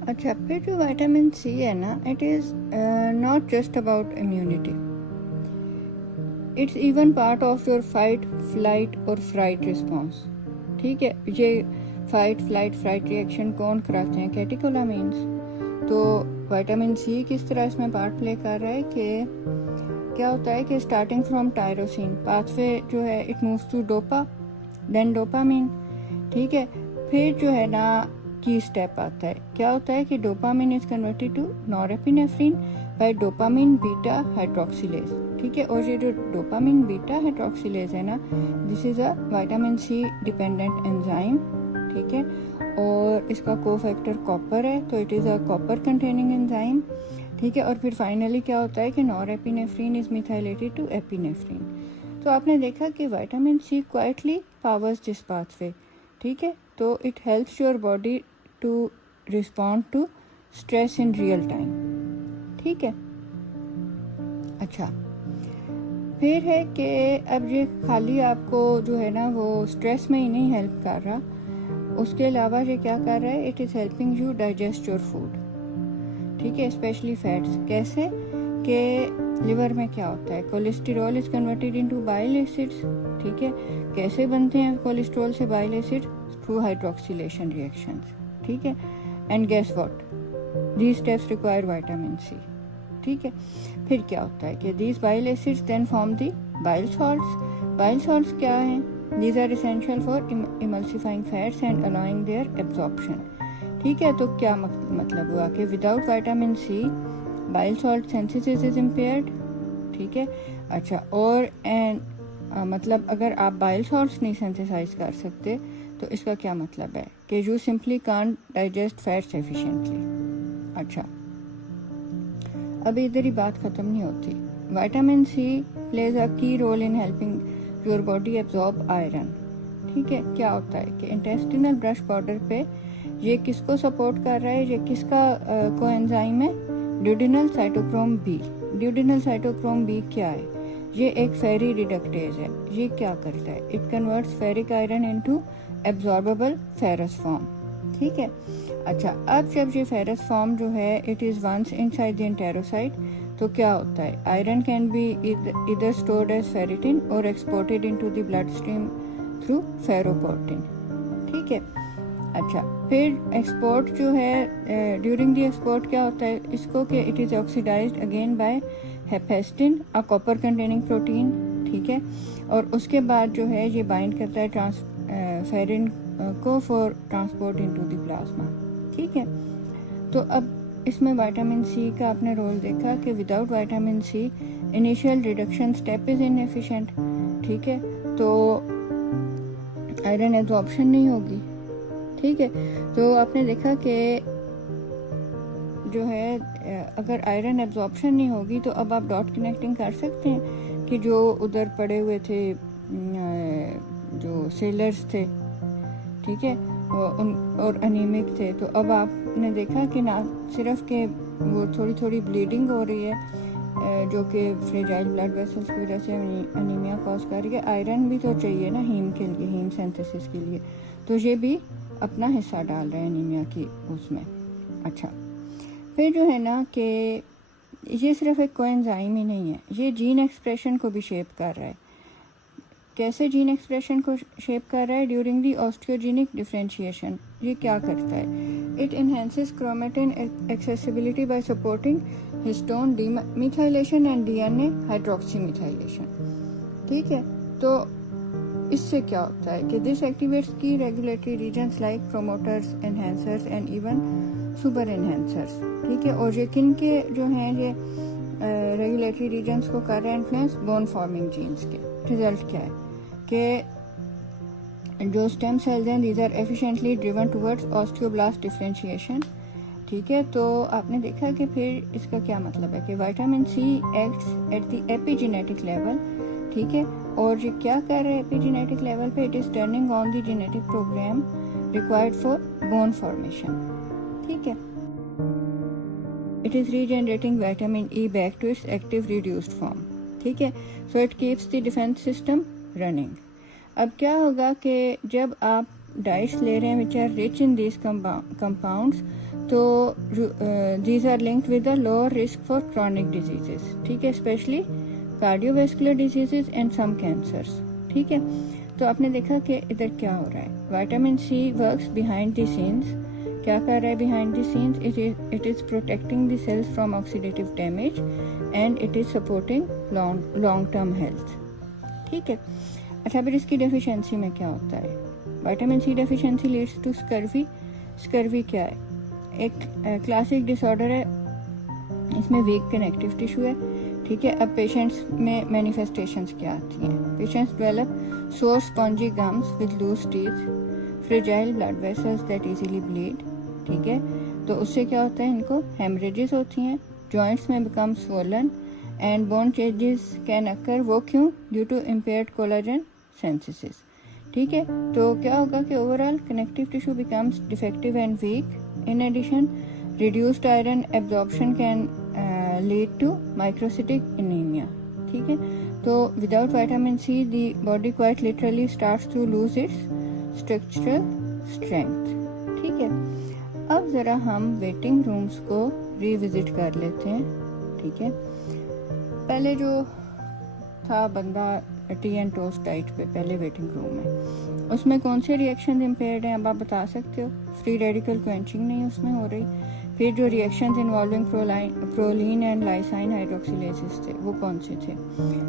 अच्छा, फिर जो विटामिन सी है ना, it is not just about immunity, it's even part of your fight flight और फ्राइट रिस्पॉन्स, ठीक है। ये फाइट फ्लाइट फ्राइट रिएक्शन कौन कराते हैं, कैटेकोलामीन्स। तो विटामिन सी किस तरह इसमें पार्ट प्ले कर रहा है कि क्या होता है कि स्टार्टिंग फ्रॉम टायरोसिन पाथवे जो है it moves to dopa then dopamine, ठीक है। फिर जो है ना की स्टेप आता है, क्या होता है कि dopamine is converted to norepinephrine by dopamine beta hydroxylase, ठीक है। और ये जो डोपामीन बीटा हाइड्रोक्सिलेज है ना, this is a vitamin C dependent enzyme, ठीक है। और इसका कोफैक्टर कॉपर है, तो it is a copper containing enzyme, ठीक है। और फिर फाइनली क्या होता है कि norepinephrine is methylated to epinephrine. तो आपने देखा कि vitamin C quietly powers this pathway, ठीक है। तो it helps your body to respond to stress in real time, ठीक है। अच्छा, फिर है कि अब ये खाली आपको जो है ना वो स्ट्रेस में ही नहीं हेल्प कर रहा, उसके अलावा ये क्या कर रहा है, it is helping you digest your food, ठीक है, स्पेशली फैट्स। कैसे कि लिवर में क्या होता है, cholesterol is converted into bile acids, ठीक है। कैसे बनते हैं कोलेस्ट्रॉल से bile acid, through hydroxylation reactions, ठीक है। And guess what, these steps require vitamin C, ठीक है। फिर क्या होता है कि these bile acids then form the bile salts. Bile salts क्या हैं, these are essential for emulsifying fats and allowing their absorption, ठीक है। तो क्या मतलब हुआ कि without vitamin C bile salt synthesis is impaired, ठीक है। अच्छा, और मतलब अगर आप बाइल सॉल्ट्स नहीं सिंथेसाइज कर सकते तो इसका क्या मतलब है कि you simply can't digest fats efficiently. अच्छा, अभी इधर ही बात खत्म नहीं होती। Vitamin C plays a key role in helping your body absorb iron, ठीक है। क्या होता है कि इंटेस्टिनल ब्रश बॉर्डर पे ये किसको सपोर्ट कर रहा है, ये किसका कोएंजाइम है, duodenal cytochrome B. Duodenal cytochrome B क्या है, ये एक फेरी रिडक्टेज है। ये क्या करता है, it converts ferric iron into absorbable ferrous form, ठीक है। अच्छा, अब जब ये फेरस फॉर्म जो है it is once inside the enterocyte, तो क्या होता है, आयरन कैन बी इधर स्टोर्ड एज फेरिटिन और exported into the blood stream through ferroportin, ठीक है। अच्छा, फिर एक्सपोर्ट जो है, ड्यूरिंग द एक्सपोर्ट क्या होता है इसको कि it is oxidised again by hephaestin, a copper containing protein, ठीक है। और उसके बाद जो है ये बाइंड करता है फेरिन को for transport into the plasma, ठीक है। तो अब इसमें विटामिन सी का आपने रोल देखा कि without vitamin C initial reduction step is inefficient, ठीक है। तो आयरन एब्जॉर्प्शन नहीं होगी, ठीक है। तो आपने देखा कि जो है अगर आयरन एब्जॉर्प्शन नहीं होगी तो अब आप डॉट कनेक्टिंग कर सकते हैं कि जो उधर पड़े हुए थे जो सेलर्स थे, ठीक है, और अनीमिक थे, तो अब आपने देखा कि ना सिर्फ के वो थोड़ी थोड़ी ब्लीडिंग हो रही है जो कि फ्रेजाइल ब्लड वेसल्स की वजह से अनीमिया कॉज कर रही है, आयरन भी तो चाहिए ना हीम के लिए, हीम सिंथेसिस के लिए, तो ये भी अपना हिस्सा डाल रहा है एनीमिया की उसमें। अच्छा, फिर जो है ना कि ये सिर्फ एक कोएंजाइम ही नहीं है, ये जीन एक्सप्रेशन को भी शेप कर रहा है। कैसे जीन एक्सप्रेशन को शेप कर रहा है, ड्यूरिंग दी ऑस्टियोजेनिक डिफरेंशिएशन। ये क्या करता है, it enhances chromatin accessibility by supporting histone demethylation and DNA hydroxymethylation, ठीक है। तो इससे क्या होता है कि this activates key regulatory regions like promoters, enhancers and even super enhancers, ठीक है। और ये किन के जो हैं ये रेगुलेटरी रीजन्स को कर रहे हैं इन्फ्लुएंस, बोन फॉर्मिंग जीन्स के। रिजल्ट क्या है कि जो स्टेम सेल्स हैं these are efficiently driven towards osteoblast differentiation, ठीक है। तो आपने देखा कि फिर इसका क्या मतलब है कि vitamin C acts at the epigenetic level, ठीक है। और ये क्या कर रहे हैं एपिजेनेटिक लेवल पे, it is turning on the genetic program required for bone formation, ठीक है। It is regenerating vitamin E back to its active reduced form, ठीक है। So it keeps the defence system running. अब क्या होगा कि जब आप डाइट्स ले रहे हैं which are rich in these compounds, तो these are linked with a lower risk for chronic diseases, ठीक है, specially cardiovascular diseases and some cancers, ठीक है। तो आपने देखा कि इधर क्या हो रहा है, vitamin C works behind the scenes. क्या कर रहा है behind the scenes, it is protecting the cells from oxidative damage and it is supporting long term health, ठीक है। अच्छा, फिर इसकी डेफिशिएंसी में क्या होता है, vitamin C deficiency leads to scurvy. Scurvy क्या है, एक क्लासिक डिसऑर्डर है, इसमें वीक कनेक्टिव टिश्यू है, ठीक है। अब पेशेंट्स में मैनिफेस्टेशंस क्या आती हैं, patients develop sore spongy gums with loose teeth, fragile blood vessels that easily bleed, ठीक है। तो उससे क्या होता है, इनको हेमरेजेस होती हैं, जॉइंट्स में become swollen and bone changes can occur. वो क्यों, due to impaired collagen synthesis, ठीक है, तो क्या होगा कि overall connective tissue becomes defective and weak. In addition reduced iron absorption can lead to microcytic anaemia. ठीक है, तो without vitamin C the body quite literally starts to lose its structural strength. ठीक है, अब ज़रा हम वेटिंग रूम्स को revisit कर लेते हैं। ठीक है, पहले जो था बंदा टी एंड टोस्ट डाइट पे पहले वेटिंग रूम में, उसमें कौन से रिएक्शन इम्पेयर्ड हैं अब आप बता सकते हो? फ्री रेडिकल क्वेंचिंग नहीं उसमें हो रही। फिर जो reactions involving proline and lysine hydroxylases थे वो कौन से थे?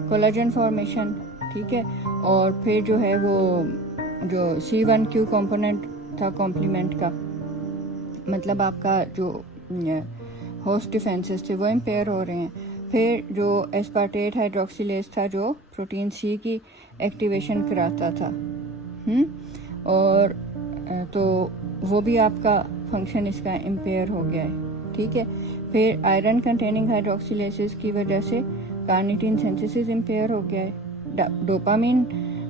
Collagen formation. ठीक है, और फिर जो है वो जो C1q कंपोनेंट था कॉम्प्लीमेंट का, मतलब आपका जो होस्ट डिफेंसेस थे वो इम्पेयर हो रहे हैं। फिर जो एस्पार्टेट हाइड्रोक्सिलेज था जो प्रोटीन सी की एक्टिवेशन कराता था, और तो वो भी आपका फंक्शन इसका इम्पेयर हो गया है। ठीक है, फिर आयरन कंटेनिंग हाइड्रोक्सिलेसिस की वजह से कार्निटिन सिंथेसिस इम्पेयर हो गया है। डोपामिन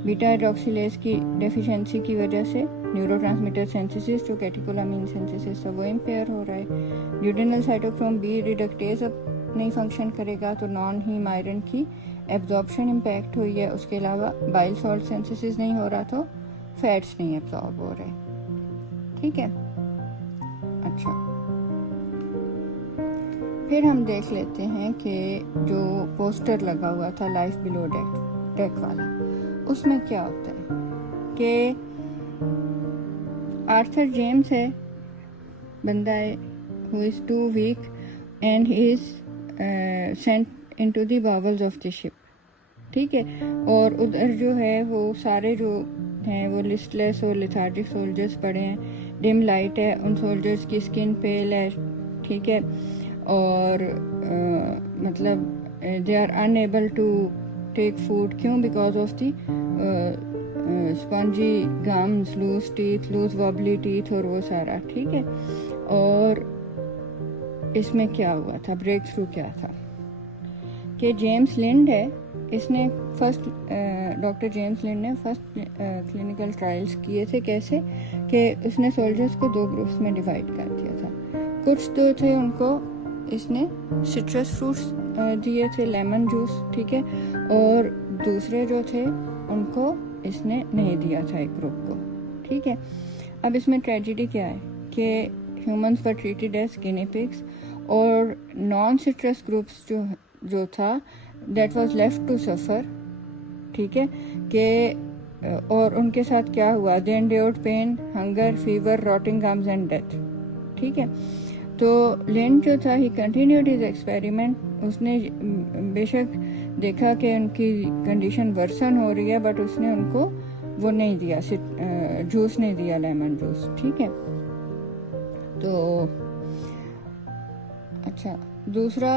बीटा हाइड्रोक्सिलेज की डेफिशिएंसी की वजह से न्यूरोट्रांसमीटर सिंथेसिस जो कैटेकोलामीन सिंथेसिस है वो इम्पेयर हो रहा है। ड्यूडेनल साइटोक्रोम बी रिडक्टेज अब नहीं फंक्शन करेगा, तो नॉन हीम आयरन की एब्जॉर्प्शन इम्पैक्ट हुई है। उसके अलावा बाइल सॉल्ट सिंथेसिस नहीं हो रहा, तो फैट्स नहीं एब्जॉर्ब हो रहे। ठीक है, अच्छा, फिर हम देख लेते हैं कि जो पोस्टर लगा हुआ था लाइफ बिलो डेथ वाला, उसमें क्या होता है कि आर्थर जेम्स है, बंदा है who is too weak and he is sent into the bowels of the ship. ठीक है, और उधर जो है वो सारे जो हैं वो लिस्टलेस और लेथार्जिक सोल्जर्स पड़े हैं। डिम लाइट है, उन सोल्जर्स की स्किन पेल है। ठीक है, और मतलब they are unable to take food. क्यों? Because of the spongy gums, loose teeth, loose wobbly teeth और वो सारा। ठीक है, और इसमें क्या हुआ था, ब्रेक थ्रू क्या था कि जेम्स लिंड है, इसने फर्स्ट डॉक्टर जेम्स लिंड ने फर्स्ट क्लिनिकल ट्रायल्स किए थे। कैसे कि उसने सोल्जर्स को 2 ग्रुप्स में डिवाइड कर दिया था। कुछ तो थे उनको इसने सिट्रस फ्रूट्स दिए थे, लेमन जूस। ठीक है, और दूसरे जो थे उनको इसने नहीं दिया था एक ग्रुप को। ठीक है, अब इसमें ट्रेजिडी क्या है कि humans were treated as guinea pigs, और नॉन सिट्रस ग्रुप्स जो था that was left to suffer. ठीक है, कि और उनके साथ क्या हुआ? They endured pain, hunger, fever, rotting gums and death. ठीक है, तो लिंड जो था ही कंटिन्यूड हिज एक्सपेरिमेंट। उसने बेशक देखा कि उनकी कंडीशन वर्सन हो रही है, बट उसने उनको वो नहीं दिया, जूस नहीं दिया, लेमन जूस। ठीक है, तो अच्छा, दूसरा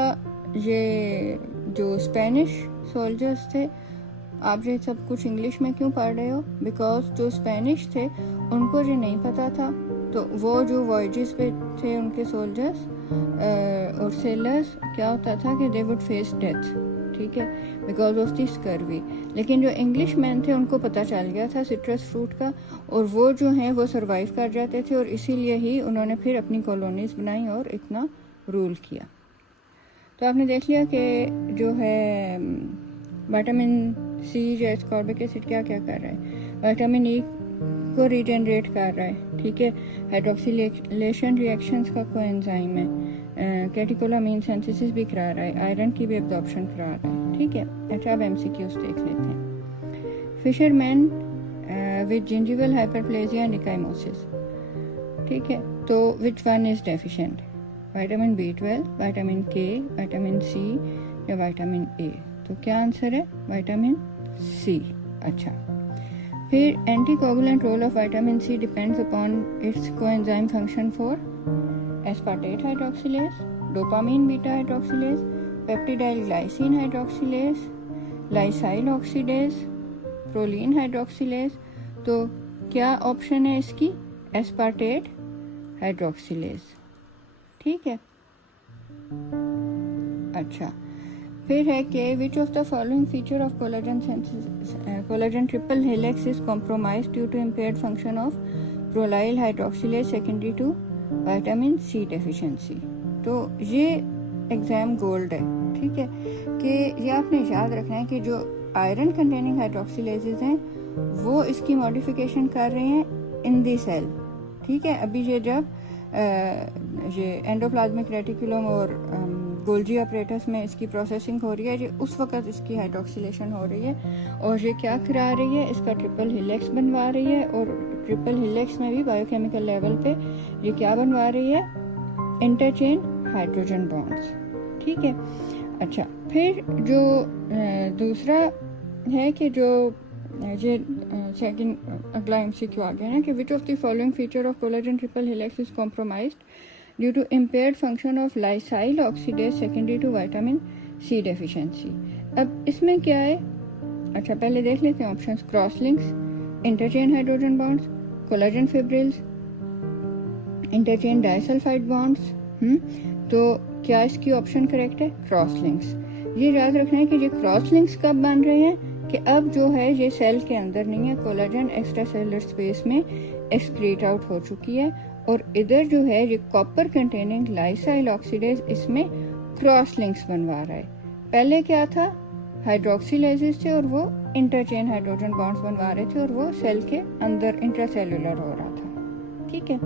ये जो स्पेनिश सोल्जर्स थे, आप ये सब कुछ इंग्लिश में क्यों पढ़ रहे हो? बिकॉज जो स्पेनिश थे उनको ये नहीं पता था, तो वो जो वॉयजेस पे थे उनके सोल्जर्स और सेलर्स, क्या होता था कि दे वुड फेस डेथ। ठीक है, बिकॉज ऑफ दी स्कर्वी। लेकिन जो इंग्लिश मैन थे उनको पता चल गया था सिट्रस फ्रूट का, और वो जो हैं वो सर्वाइव कर जाते थे, और इसीलिए ही उन्होंने फिर अपनी कॉलोनीज बनाई और इतना रूल किया। तो आपने देख लिया कि जो है विटामिन सी या एस्कॉर्बिक एसिड क्या क्या कर रहा है? विटामिन ई को रीजनरेट कर रहा है। ठीक है, हाइड्रोक्सिलेशन रिएक्शंस का कोएंजाइम है, कैटेकोलामीन सिंथेसिस भी करा रहा है, आयरन की भी एब्जॉर्प्शन करा रहा है। ठीक है, अच्छा, अब एमसीक्यूज देख लेते हैं। Fisherman with gingival hyperplasia and ecchymosis. ठीक है, तो which one is deficient? Vitamin B12, vitamin K, vitamin C या विटामिन A? तो क्या आंसर है? Vitamin C। अच्छा, फिर anticoagulant role of vitamin C depends upon its coenzyme function for aspartate hydroxylase, dopamine beta hydroxylase, peptidyl glycine hydroxylase, lysyl oxidase, proline hydroxylase. तो क्या option है इसकी? Aspartate hydroxylase. ठीक है, अच्छा, फिर है कि which of the following feature of collagen triple helix is compromised due to impaired function of prolyl hydroxylase secondary to vitamin C deficiency. तो ये एग्जाम गोल्ड है, ठीक है, कि ये आपने याद रखना है कि जो आयरन कंटेनिंग हाइड्रोक्सिलेजेस हैं वो इसकी मॉडिफिकेशन कर रहे हैं इन दी सेल, ठीक है। अभी ये जब ये एंडोप्लाज्मिक रेटिकुलम और गोल्जी अपरेटस में इसकी प्रोसेसिंग हो रही है, ये उस वक्त इसकी हाइड्रोक्सिलेशन हो रही है और ये क्या करा रही है, इसका ट्रिपल हेलिक्स बनवा रही है। और ट्रिपल हेलिक्स में भी बायोकेमिकल लेवल पे ये क्या बनवा रही है, इंटरचेन हाइड्रोजन बॉन्ड्स, ठीक है। अच्छा, फिर जो दूसरा है कि जो ये सेकंड अगला एमसीक्यू आ गया ना कि which of the following feature of collagen triple helix is compromised due to impaired function of lysyl oxidase secondary to vitamin C deficiency. अब इसमें क्या है, अच्छा पहले देख लेते हैं options. Cross links, interchain hydrogen bonds, collagen fibrils, interchain disulphide bonds. तो क्या इसकी ऑप्शन करेक्ट है, क्रॉस लिंक्स। ये याद रखना है कि ये क्रॉस लिंक्स कब बन रहे हैं कि अब जो है ये सेल के अंदर नहीं है, कोलेजन एक्स्ट्रा सेलुलर स्पेस में एक्सक्रीट आउट हो चुकी है और इधर जो है ये कॉपर कंटेनिंग लाइसाइल ऑक्सीडेज इसमें क्रॉस लिंक्स बनवा रहा है। पहले क्या था, हाइड्रोक्सिलेजेस थे और वो इंटरचेन हाइड्रोजन बॉन्ड्स बनवा रहे थे और वो सेल के अंदर इंट्रासेलुलर हो रहा था, ठीक है।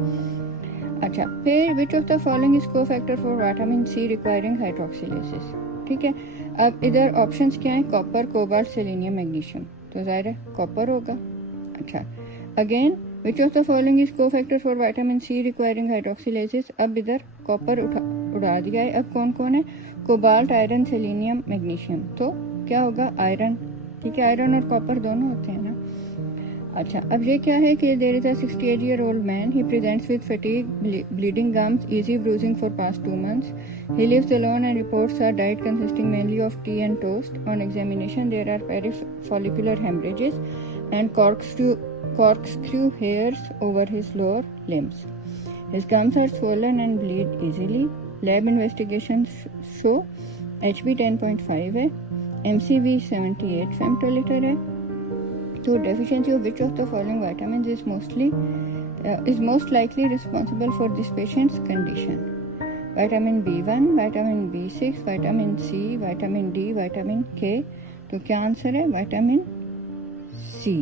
अच्छा, फिर which of the following is cofactor for vitamin C requiring hydroxylases, ठीक है। अब इधर ऑप्शंस क्या हैं, कॉपर, कोबाल्ट, सेलेनियम, मैग्नीशियम। तो जाहिर है कॉपर होगा। अच्छा, again which of the following is cofactor for vitamin C requiring hydroxylases. अब इधर कॉपर उड़ा दिया है, अब कौन कौन है, कोबाल्ट, आयरन, सेलेनियम, मैग्नीशियम। तो क्या होगा, आयरन, ठीक है। आयरन और कॉपर दोनों होते हैं ना। अच्छा, अब ये क्या है कि there is a 68-year-old man, he presents with fatigue, bleeding gums, easy bruising for past 2 months. He lives alone and reports a diet consisting mainly of tea and toast. On examination, there are perifollicular hemorrhages and corkscrew hairs over his lower limbs. His gums are swollen and bleed easily. Lab investigations show HB 10.5 है, MCV 78 femtoliter है। So deficiency of which of the following vitamins is most likely responsible for this patient's condition? Vitamin B1, vitamin B6, vitamin C, vitamin D, vitamin K। तो क्या answer है, vitamin सी।